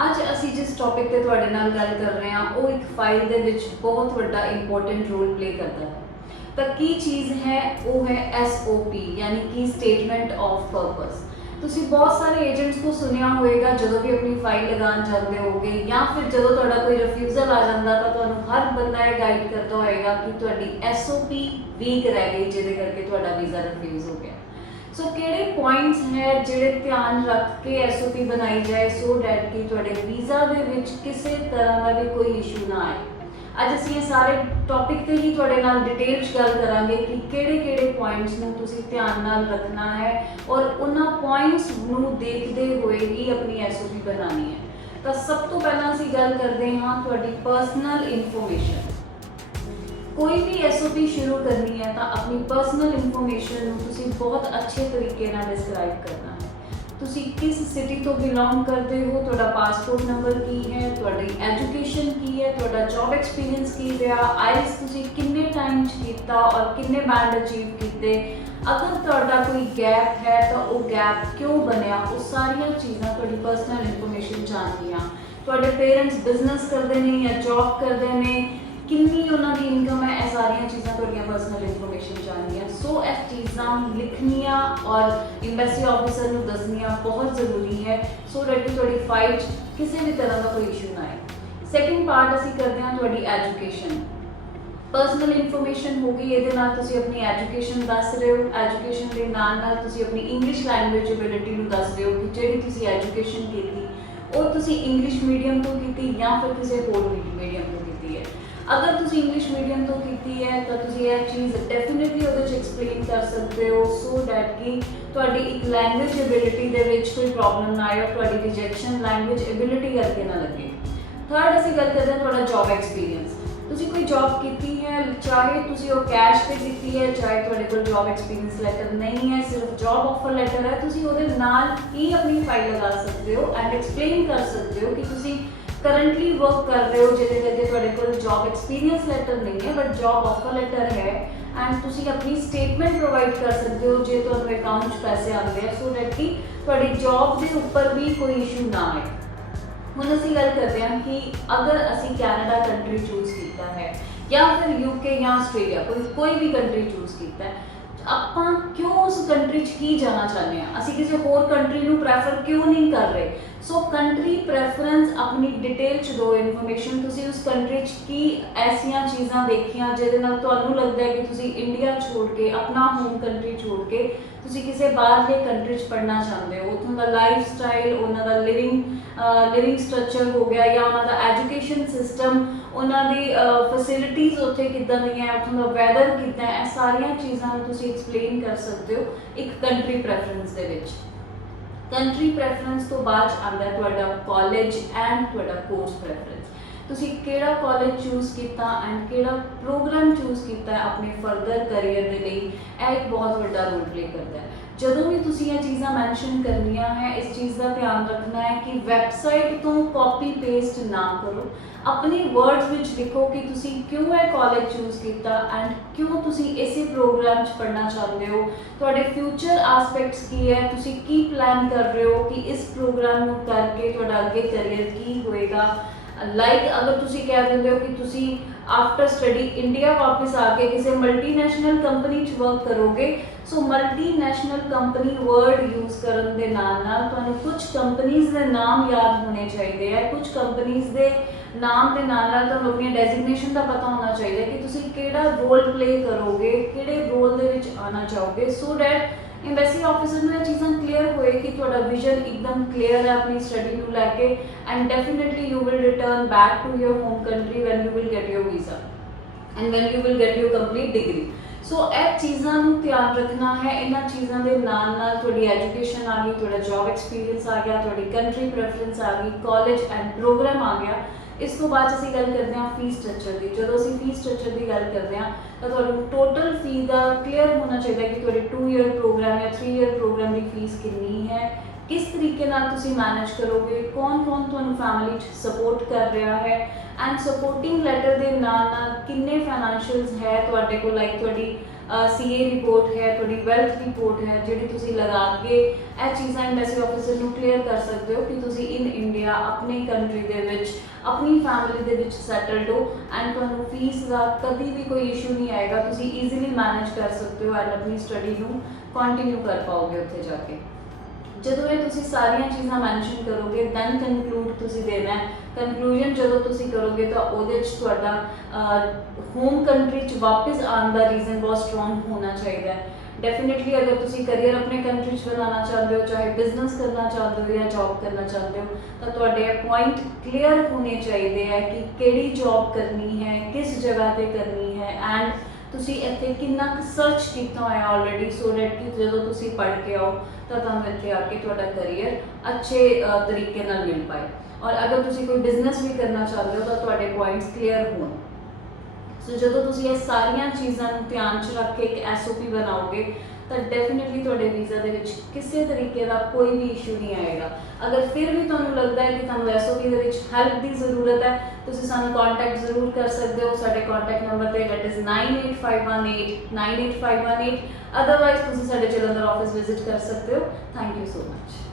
ਅੱਜ ਅਸੀਂ ਜਿਸ ਟੌਪਿਕ ਤੇ ਤੁਹਾਡੇ ਨਾਲ ਗੱਲ ਕਰ ਰਹੇ ਹਾਂ ਉਹ ਇੱਕ ਫਾਈਲ ਦੇ ਵਿੱਚ ਬਹੁਤ ਵੱਡਾ ਇੰਪੋਰਟੈਂਟ ਰੋਲ ਪਲੇ ਕਰਦਾ ਹੈ। ਤਾਂ ਕੀ ਚੀਜ਼ ਹੈ ਉਹ ਹੈ SOP यानी कि स्टेटमेंट ऑफ पर्पस। ਤੁਸੀਂ ਬਹੁਤ ਸਾਰੇ ਏਜੰਟਸ को ਸੁਣਿਆ ਹੋਵੇਗਾ ਜਦੋਂ ਵੀ ਆਪਣੀ ਫਾਈਲ ਲਗਾਉਣ ਜਾਂਦੇ ਹੋਗੇ ਜਾਂ ਫਿਰ ਜਦੋਂ ਤੁਹਾਡਾ ਕੋਈ ਰਿਫਿਊਜ਼ਲ ਆ ਜਾਂਦਾ ਤਾਂ ਤੁਹਾਨੂੰ ਹਰ ਬੰਦਾ ਇਹ ਗਾਈਡ ਕਰਦਾ ਹੋਏਗਾ ਕਿ ਤੁਹਾਡੀ SOP ਵੀਕ ਰਹਿ ਗਈ ਜਿਹਦੇ ਕਰਕੇ ਤੁਹਾਡਾ ਵੀਜ਼ਾ ਰਿਫਿਊਜ਼ ਹੋ ਗਿਆ। सो किहड़े पॉइंट्स है जिहड़े ध्यान रख के SOP बनाई जाए सो डैट कि तुहाडे वीज़ा दे विच किसी तरह का भी कोई इशू ना आए। अज असीं ये सारे टॉपिक ते ही तुहाडे नाल डिटेल च गल करांगे कि किहड़े पॉइंट्स नूं तुसीं ध्यान नाल रखना है और उन्हां पॉइंट्स नूं देखदे होए ही अपनी SOP बनानी है। तो सब तो पहलां असीं गल करदे हां तुहाडी पर्सनल इन्फॉर्मेशन। कोई भी SOP शुरू करनी है तो अपनी पर्सनल इन्फॉर्मेशन तुसी बहुत अच्छे तरीके नाल डिस्क्राइब करना है। तुसी किस सिटी तो बिलोंग करते हो, तुहाडा पासपोर्ट नंबर की है, तुहाडी एजुकेशन की है, तुहाडा जॉब एक्सपीरियंस की रहा, आइल्स तुसी किन्ने टाइम कीता और किन्ने बैंड अचीव कीते, अगर तुहाडा कोई गैप है तो वो गैप क्यों बनया, वो सारिया चीज़ां तुहाडी पर्सनल इन्फॉर्मेशन जानदियां। तुहाडे पेरेंट्स बिजनेस करते हैं या जॉब करते हैं, किन्नी उन्होंने इनकम है, यह सारिया चीज़ां तुहाडियां पर्सनल इन्फॉर्मेशन जाननियां। सो यह चीज़ां लिखनियां और एम्बेसी ऑफिसर नूं दसनियां बहुत ज़रूरी है सो डैट कि तुहाडी फाइल किसी भी तरह का कोई इशू ना आए। सैकेंड पार्ट असीं करते हैं तुहाडी एजुकेशन। पर्सनल इन्फॉर्मेशन हो गई, ये तुसीं अपनी एजुकेशन दस रहे हो, एजुकेशन के नाल तुसीं अपनी इंग्लिश लैंग्वेज एबिलिटी नूं दस रहे हो कि जिहड़ी तुसीं एजुकेशन कीती वो तुसीं इंग्लिश मीडियम तो कीती या फिर किसी होर मीडियम तो कीती है। अगर तुसी इंग्लिश मीडियम तो की है तो तुसी यह चीज़ डेफिनेटली वो एक्सप्लेन कर सकते हो सो डैट कि तुहाडी एक लैंग्वेज एबिलिटी दे विच कोई प्रॉब्लम ना आए और तुहाडी रिजेक्शन लैंग्वेज एबिलिटी करके ना लगे। थर्ड असीं गल करते हैं तुहाडा जॉब एक्सपीरियंस। तुसी कोई जॉब की है, चाहे तुसी वो कैश पे की है, चाहे तुहाडे कोल जॉब एक्सपीरियंस लैटर नहीं है, सिर्फ जॉब ऑफर लैटर है, तुसी उहदे नाल ही अपनी फाइल लगा सकते हो एंड एक्सप्लेन कर सकते हो कि तुसी करंटली वर्क कर रहे हो जिहदे करके तुहाडे कोल जॉब एक्सपीरियंस लैटर नहीं है बट जॉब ऑफर लैटर है एंड तुसी अपनी स्टेटमेंट प्रोवाइड कर सकते हो जे तुहानूं अकाउंट पैसे आते हैं सो डैट कि तुहाडी जॉब के उपर भी कोई इशू ना आए। हुण असीं गल करते हैं कि अगर असीं कैनेडा कंट्री चूज किया है या फिर UK या आस्ट्रेलिया कोई भी कंट्री चूज किया है, ਆਪਾਂ क्यों उस कंट्री ही जाना चाहते हैं, असी किसी होर कंट्री नूं प्रैफर क्यों नहीं कर रहे। सो कंट्री प्रैफरेंस अपनी डिटेल च दो इन्फॉर्मेशन। तुसी उस कंट्री च की ऐसियां चीज़ां देखियां जिहदे नाल तुहानूं लगदा है कि तुसी इंडिया छोड़ के अपना होम कंट्री छोड़ के तुसी किसी बाहरले कंट्री च पढ़ना चाहते हो, उत्थों का लाइफ स्टाइल, उन्हां दा लिविंग स्ट्रक्चर हो गया या उन्हां दा एजुकेशन सिस्टम, उन्हां दी फैसिलिटीज़ उत्थे किदां दी है, उत्थों दा वैदर किदां है, सारियां चीज़ां तुसी एक्सप्लेन कर सकते हो एक कंट्री प्रैफरेंस दे विच। कंट्री प्रैफरेंस तो बाद आता है तुहाडा कॉलेज एंड तुहाडा कोर्स प्रैफरेंस। तुसी किहड़ा कॉलेज चूज किया एंड किहड़ा प्रोग्राम चूज किया अपने फर्दर करियर के लिए, यह एक बहुत बड़ा रोल प्ले करता है। जदों भी तुसी ये चीज़ां मैंशन करनियां है, इस चीज़ का ध्यान रखना है कि वैबसाइट तो कॉपी पेस्ट ना करो, अपने वर्ड्स विच लिखो कि तुसी क्यों है कॉलेज चूज किया एंड क्यों तुसी इसे प्रोग्राम च पढ़ना चाहते हो, तुहाडे फ्यूचर आस्पेक्ट्स की है, तुसी की प्लान कर रहे हो कि इस प्रोग्राम नूं करके तुहाडा अगे करियर की होएगा। लाइक अगर तुसी कह देंगे हो कि तुसी आफ्टर स्टडी इंडिया वापस आके किसी मल्टीनैशनल कंपनी च वर्क करोगे, सो मल्टीनैशनल कंपनी वर्ड यूज करन दे नाल नाल तुहानूं कुछ कंपनीज दे नाम याद होने चाहिए है, कुछ कंपनीज दे नाम के नाल नाल तुहानूं अपनी डेजिग्नेशन का पता होना चाहिए कि तुसी किहड़ा रोल प्ले करोगे, किहड़े रोल दे विच आना चाहोगे सो डैट एम्बेसी ऑफिसर में चीज़ां क्लीयर होए कि तुहाडा विजन एकदम क्लीयर है अपनी स्टडी को लैके and definitely you will return back to your home country when you will get your visa and when you will get your complete degree. So यह चीज़ों को ध्यान रखना है। इन्हां चीज़ों के नाल नाल तुहाडी एजुकेशन आ गई, तुहाडा जॉब एक्सपीरियंस आ गया, तुहाडी कंट्री प्रैफरेंस आ गई, कॉलेज एंड प्रोग्राम आ गया। इस तो बाद असीं गल करते हैं फीस स्ट्रक्चर की। जो असीं फीस स्ट्रक्चर की गल करते हैं तो तुहानूं टोटल फी का क्लीयर होना चाहिए कि तुहाडे 2 ईयर प्रोग्राम या 3 ईयर प्रोग्राम की फीस कितनी है, किस तरीके नाल तुसीं मैनेज करोगे, कौन कौन तुहानूं फैमिली सपोर्ट कर रहा है एंड सपोर्टिंग लैटर के नाल नाल किन्ने फाइनैंशियल्स है तुहाडे कोल, लाइक तुहाडी CA ਰਿਪੋर्ट है, थोड़ी वेल्थ रिपोर्ट है, ਜਿਹੜੀ ਤੁਸੀਂ ਲਗਾ ਕੇ ਇਹ ਚੀਜ਼ਾਂ ਐਮਬੈਸੀ ਆਫਿਸਰ ਨੂੰ ਕਲੀਅਰ ਕਰ ਸਕਦੇ ਹੋ ਕਿ ਤੁਸੀਂ ਇਨ ਇੰਡੀਆ ਆਪਣੀ ਕੰਟਰੀ ਦੇ ਵਿੱਚ ਆਪਣੀ ਫੈਮਿਲੀ ਦੇ ਵਿੱਚ ਸੈਟਲਡ ਹੋ ਐਂਡ ਤੁਹਾਨੂੰ ਫੀਸ ਦਾ ਕਦੀ ਵੀ ਕੋਈ ਇਸ਼ੂ ਨਹੀਂ ਆਏਗਾ, ਤੁਸੀਂ ਈਜ਼ੀਲੀ ਮੈਨੇਜ ਕਰ ਸਕਦੇ ਹੋ ਐਂਡ ਆਪਣੀ ਸਟੱਡੀ ਨੂੰ ਕੰਟੀਨਿਊ ਕਰ ਪਾਓਗੇ ਉੱਥੇ ਜਾ ਕੇ। ਜਦੋਂ ਇਹ ਤੁਸੀਂ ਸਾਰੀਆਂ ਚੀਜ਼ਾਂ ਮੈਂਸ਼ਨ ਕਰੋਗੇ ਦੈਨ ਕਨਕਲੂਡ ਤੁਸੀਂ ਦੇਣਾ ਹੈ। ਕਨਕਲੂਜਨ ਜਦੋਂ ਤੁਸੀਂ ਕਰੋਗੇ ਤਾਂ ਉਹਦੇ 'ਚ ਤੁਹਾਡਾ ਹੋਮ ਕੰਟਰੀ 'ਚ ਵਾਪਸ ਆਉਣ ਦਾ ਰੀਜ਼ਨ ਬਹੁਤ ਸਟਰੋਂਗ ਹੋਣਾ ਚਾਹੀਦਾ ਹੈ। ਡੈਫੀਨੇਟਲੀ ਅਗਰ ਤੁਸੀਂ ਕਰੀਅਰ ਆਪਣੇ ਕੰਟਰੀ 'ਚ ਬਣਾਉਣਾ ਚਾਹੁੰਦੇ ਹੋ, ਚਾਹੇ ਬਿਜ਼ਨਸ ਕਰਨਾ ਚਾਹੁੰਦੇ ਹੋ ਜਾਂ ਜੌਬ ਕਰਨਾ ਚਾਹੁੰਦੇ ਹੋ, ਤਾਂ ਤੁਹਾਡੇ ਪੁਆਇੰਟ ਕਲੀਅਰ ਹੋਣੇ ਚਾਹੀਦੇ ਹੈ ਕਿ ਕਿਹੜੀ ਜੌਬ ਕਰਨੀ ਹੈ, ਕਿਸ ਜਗ੍ਹਾ 'ਤੇ ਕਰਨੀ ਹੈ ਐਂਡ ਤੁਸੀਂ ਇੱਥੇ ਕਿੰਨਾ ਕੁ ਸਰਚ ਕੀਤਾ ਹੋਇਆ ਆਲਰੇਡੀ, ਸੋ ਡੈਟ ਕਿ ਜਦੋਂ ਤੁਸੀਂ ਪੜ੍ਹ ਕੇ ਆਓ ਤਾਂ ਤੁਹਾਨੂੰ ਇੱਥੇ ਆ ਕੇ ਤੁਹਾਡਾ ਕਰੀਅਰ ਅੱਛੇ ਤਰੀਕੇ ਨਾਲ ਮਿਲ ਪਾਏ। ਔਰ ਅਗਰ ਤੁਸੀਂ ਕੋਈ ਬਿਜ਼ਨਸ ਵੀ ਕਰਨਾ ਚਾਹੁੰਦੇ ਹੋ ਤਾਂ ਤੁਹਾਡੇ ਪੁਆਇੰਟਸ ਕਲੀਅਰ ਹੋਣ। ਸੋ ਜਦੋਂ ਤੁਸੀਂ ਇਹ ਸਾਰੀਆਂ ਚੀਜ਼ਾਂ ਨੂੰ ਧਿਆਨ 'ਚ ਰੱਖ ਕੇ ਇੱਕ SOP ਬਣਾਓਗੇ ਤਾਂ ਡੈਫੀਨੇਟਲੀ ਤੁਹਾਡੇ ਵੀਜ਼ਾ ਦੇ ਵਿੱਚ ਕਿਸੇ ਤਰੀਕੇ ਦਾ ਕੋਈ ਵੀ ਇਸ਼ੂ ਨਹੀਂ ਆਏਗਾ। ਅਗਰ ਫਿਰ ਵੀ ਤੁਹਾਨੂੰ ਲੱਗਦਾ ਹੈ ਕਿ ਤੁਹਾਨੂੰ SOP ਦੇ ਵਿੱਚ ਹੈਲਪ ਦੀ ਜ਼ਰੂਰਤ ਹੈ, ਤੁਸੀਂ ਸਾਨੂੰ ਕੰਟੈਕਟ ਜ਼ਰੂਰ ਕਰ ਸਕਦੇ ਹੋ ਸਾਡੇ ਕੰਟੈਕਟ ਨੰਬਰ 'ਤੇ, ਦੈਟ ਇਜ਼ 98518 98518। ਅਦਰਵਾਈਜ਼ ਤੁਸੀਂ ਸਾਡੇ ਜਲੰਧਰ ਆਫਿਸ ਵਿਜ਼ਿਟ ਕਰ ਸਕਦੇ ਹੋ। Thank you so much.